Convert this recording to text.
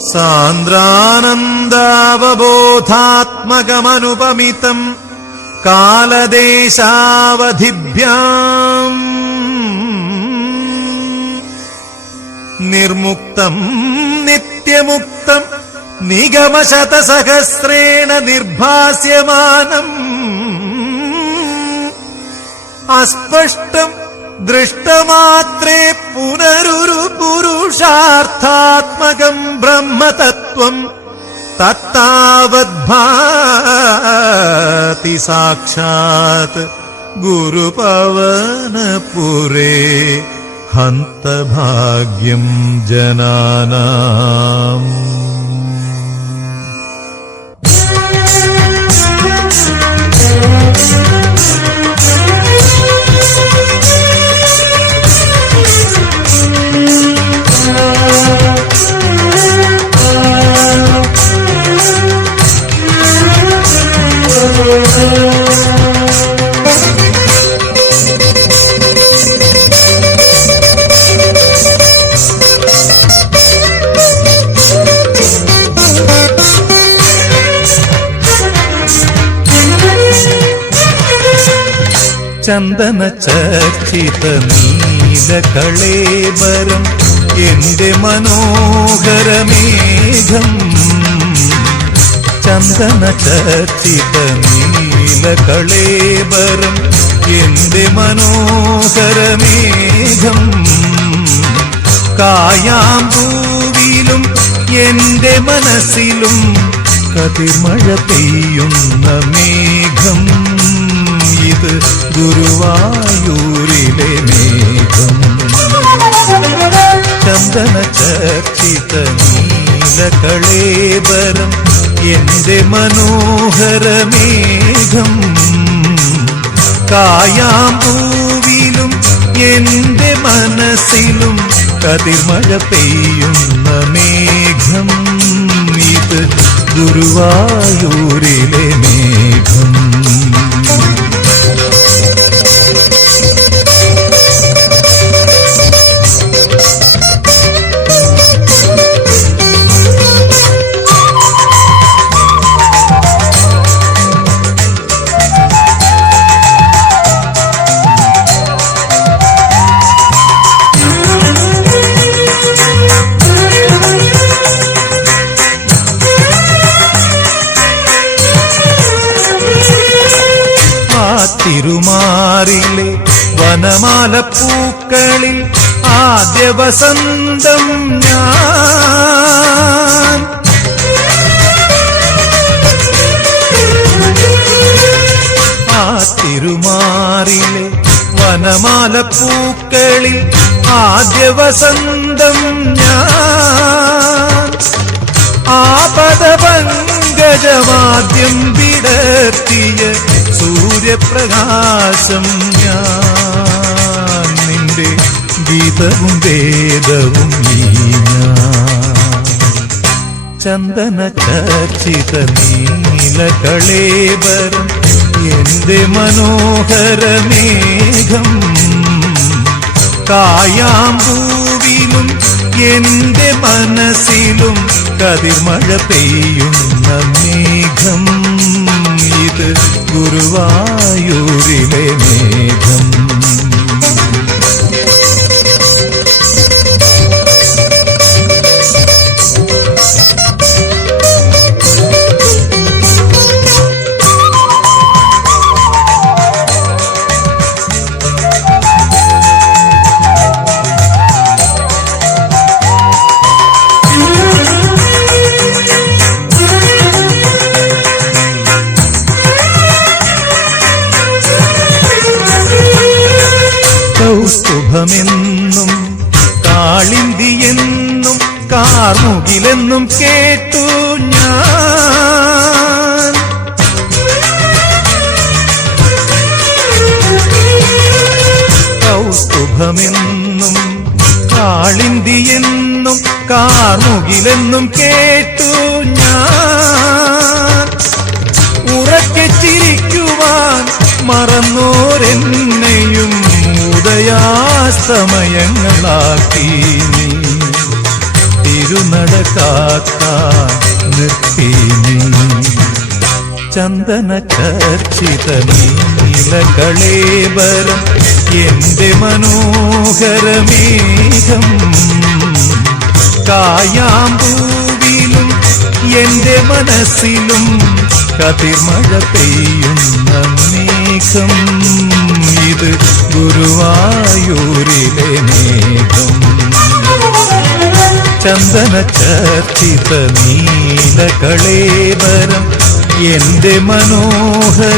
സാന്ദ്രാനന്ദാവബോധാത്മകമനുപമിതം കാലദേശാവധിഭ്യം നിർമുക്തം നിത്യമുക്തം നിഗമശതസഹസ്രേണ നിർഭാസ്യമാനം അസ്പഷ്ടം दृष्टमात्रे पुनरुरुपुरुषार्थात्मकम् ब्रह्मतत्त्वम् तत्तावद्भाति साक्षात् गुरुपवनपुरे हन्तभाग्यम् जनानाम्। ചന്ദന ചർച്ചിത നീലകളേബരം എന്റെ മനോഹരമേഘം ചന്ദന ചർച്ചിത നീലകളേബരം എന്റെ മനോഹരമേഘം കായാമ്പൂവിലും എന്റെ മനസ്സിലും കതിർമഴ പെയ്യുന്ന മേഘം ഇത് ഗുരുവായൂരിലെ മേഘം. ചന്ദന ചർച്ചിത നീലകളേബരം എന്റെ മനോഹരമേഘം കായാമ്പൂവിലും എന്റെ മനസ്സിലും കതിർമഴ പെയ്യുന്ന മേഘം. ഇത് ഗുരുവായൂരിലെ മേഘം. തിരുമാറിലെ വനമാല പൂക്കളിൽ ആദ്യ വസന്തം ഞാൻ. ആ തിരുമാറിലെ വനമാല പൂക്കളിൽ ആദ്യ വസന്തം ഞാൻ. ആപദപങ്കജമാദ്യം വിടർത്തിയ സൂര്യപ്രകാശം ഞാൻ നിന്റെ ഗീതവും വേദവും ചന്ദന ചർച്ചിത നീലകളേബരം എന്റെ മനോഹരമേഘം കായാമ്പൂവിലും എന്റെ മനസ്സിലും കതിർമഴ പെയ്യുന്ന. ഇത് കൗസ്തുഭമെന്നും കാളിന്തിയെന്നും കാർമുകിലെന്നും കേട്ടു ഞാൻ. കൗസ്തുഭമെന്നും കാളിന്തിയെന്നും കാർമുകിലെന്നും കേട്ടു ഞാൻ. ഉറക്കെ ചിരിക്കുവാൻ മറന്നോരെന്നെയും ഉദയാസ്തമയങ്ങളാക്കി നീ. തിരുനട നിർത്തി നീ. ചന്ദന ചർച്ചിത നീലകളേവരം എന്റെ മനോഹരമേഘം കായാമ്പൂവിലും എന്റെ മനസ്സിലും കതിർമഴ പെയ്യുന്ന മേഘം ഇത് ഗുരുവായൂരിലെ മേഘം. ചന്ദന ചർച്ചിത നീലകളേവരം എന്റെ മനോഹരമേഘം